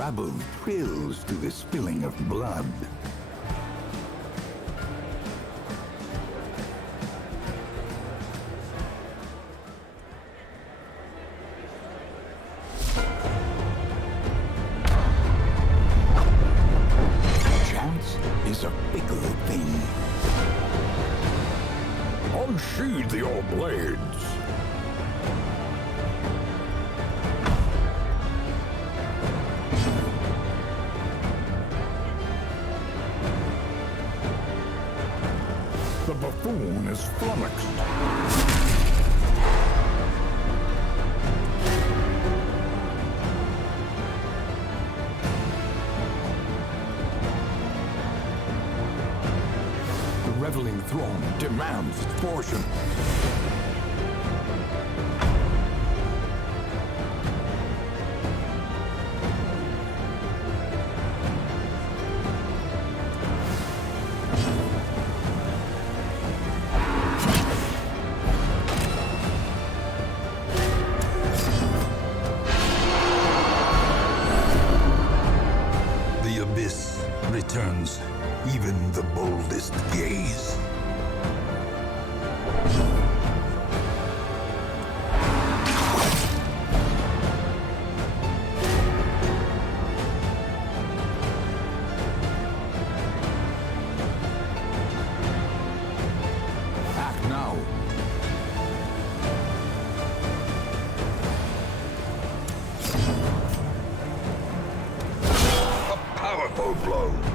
rabble thrills to the spilling of blood. The buffoon is flummoxed. The reveling throng demands its portion. Blow.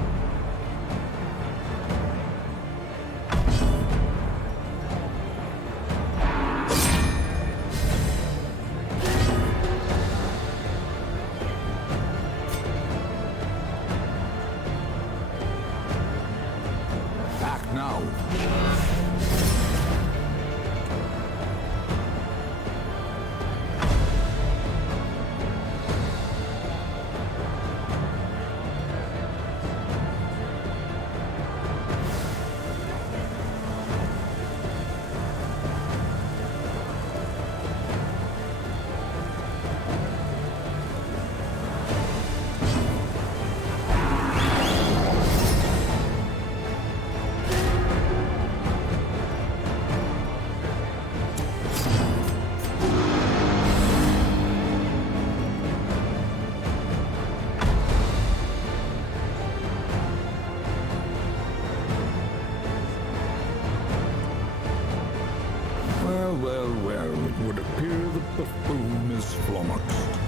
Would appear that the buffoon is flummoxed.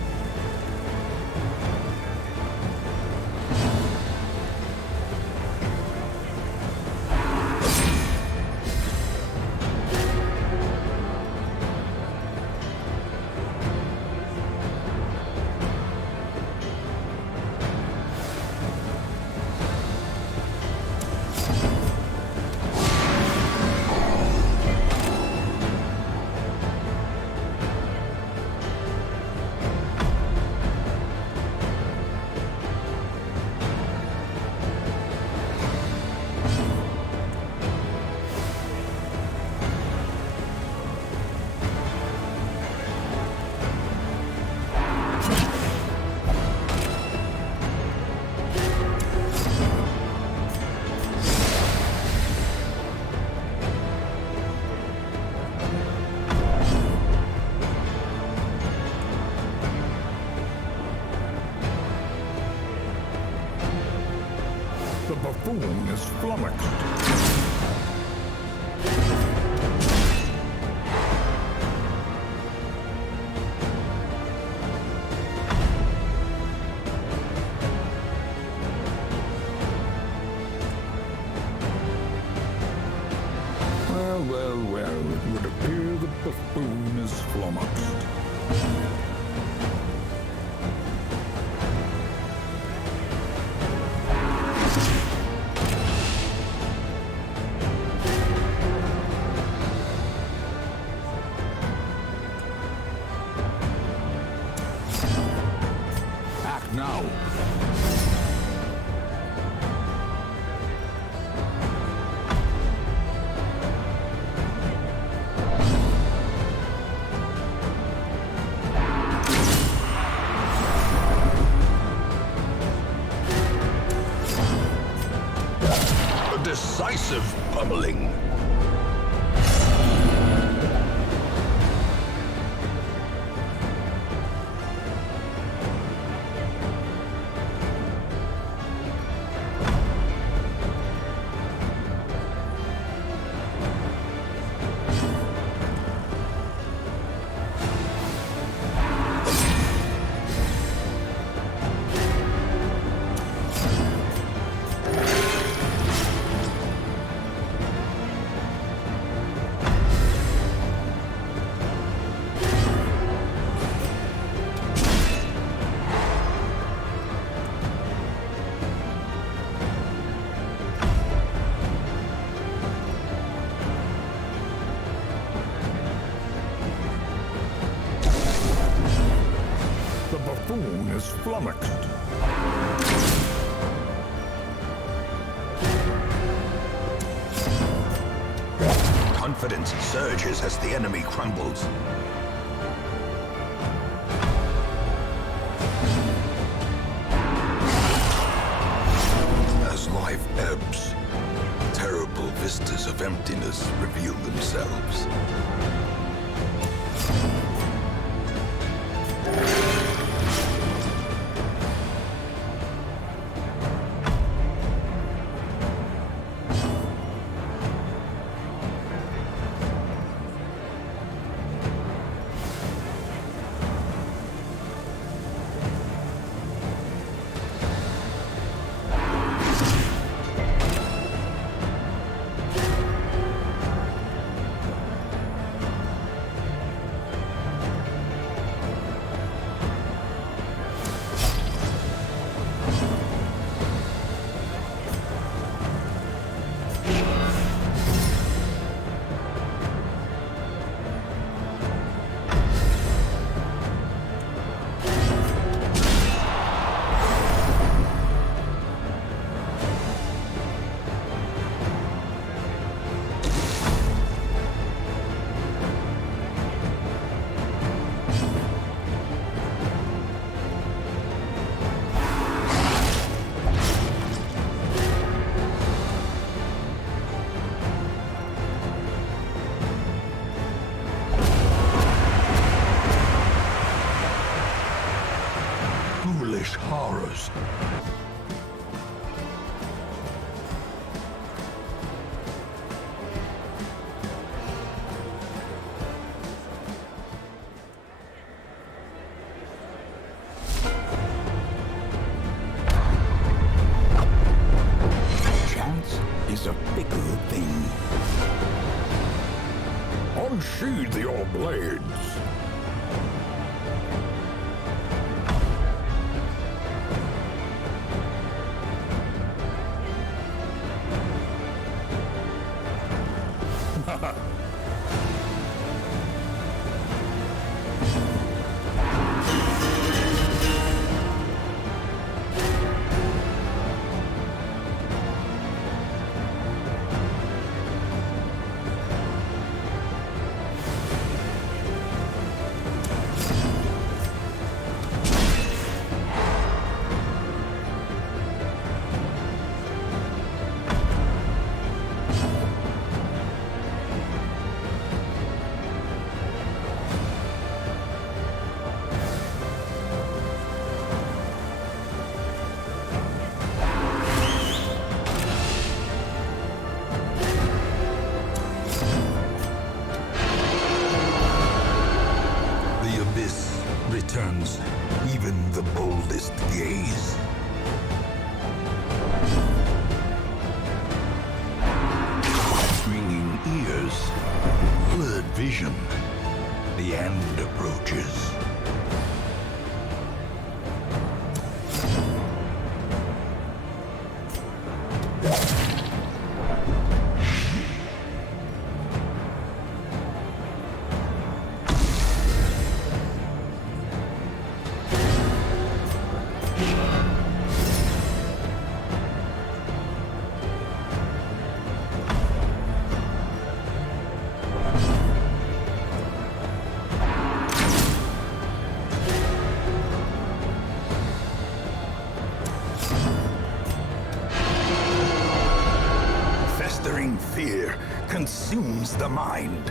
The buffoon is flummoxed. decisive pummeling. Flummoxed. Confidence surges as the enemy crumbles. As life ebbs, terrible vistas of emptiness reveal themselves. Fear consumes the mind.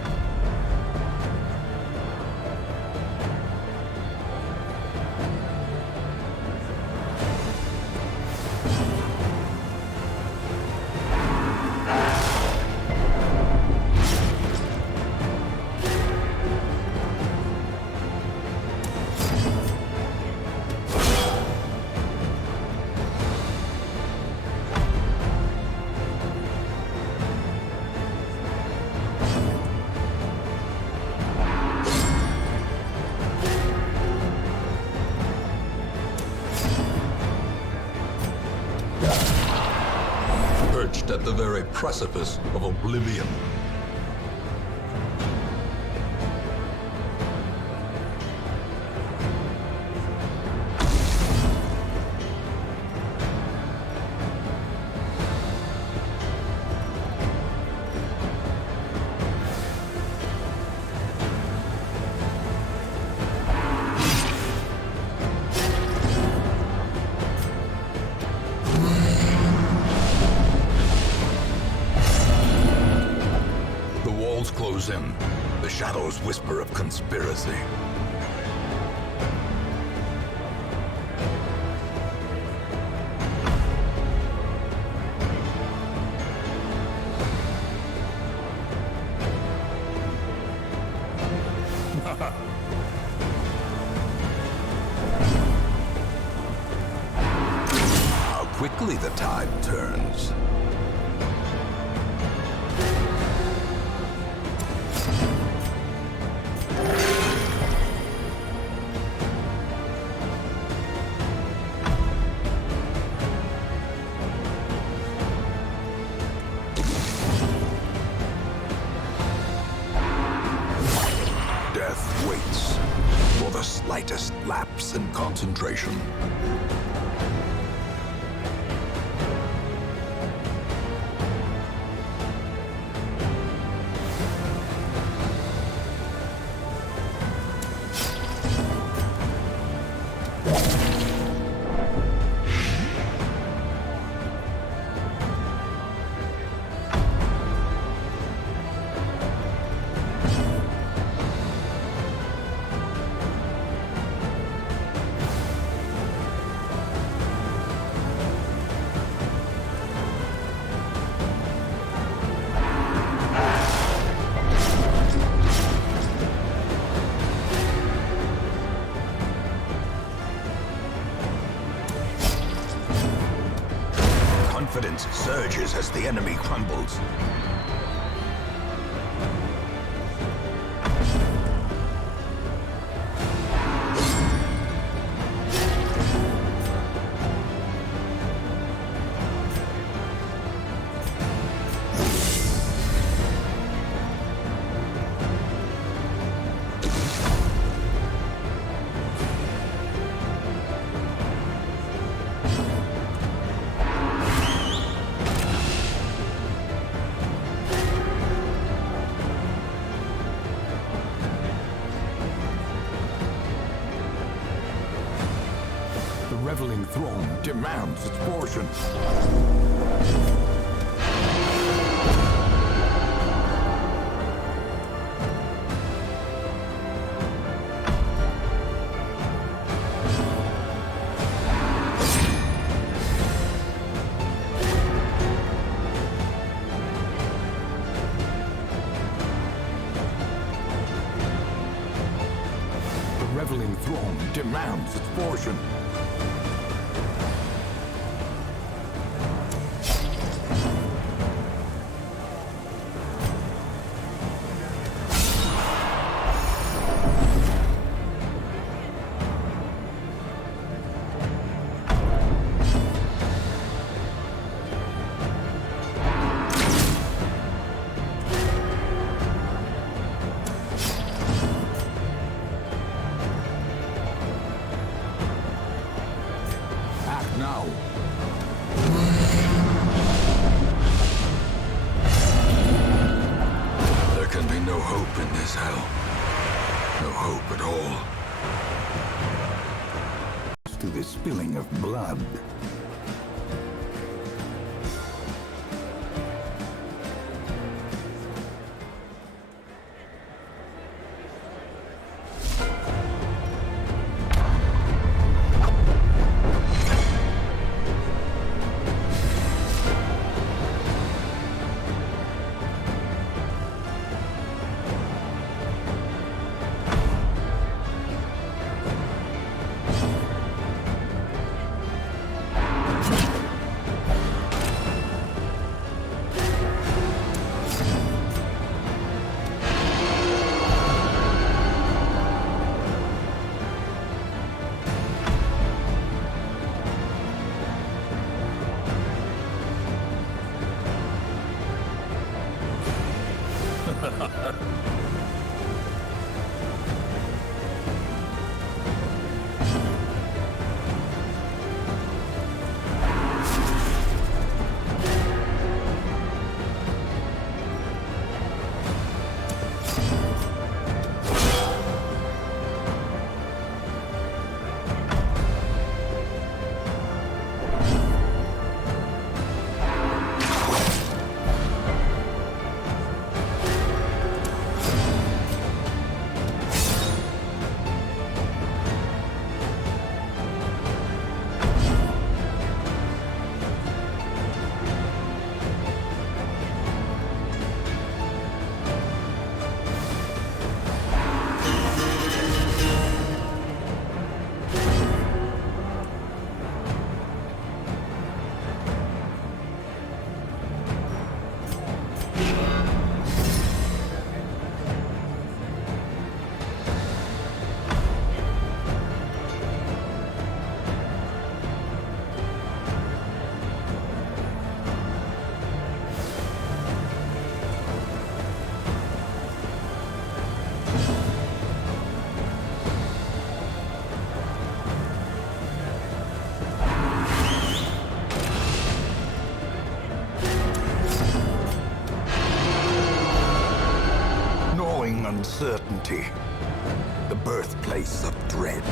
Precipice of oblivion. Shadows whisper of conspiracy. How quickly the tide turns. As the enemy crumbles. The reveling throng demands its portion. Reveling throng demands its portion. Uncertainty. The birthplace of dread.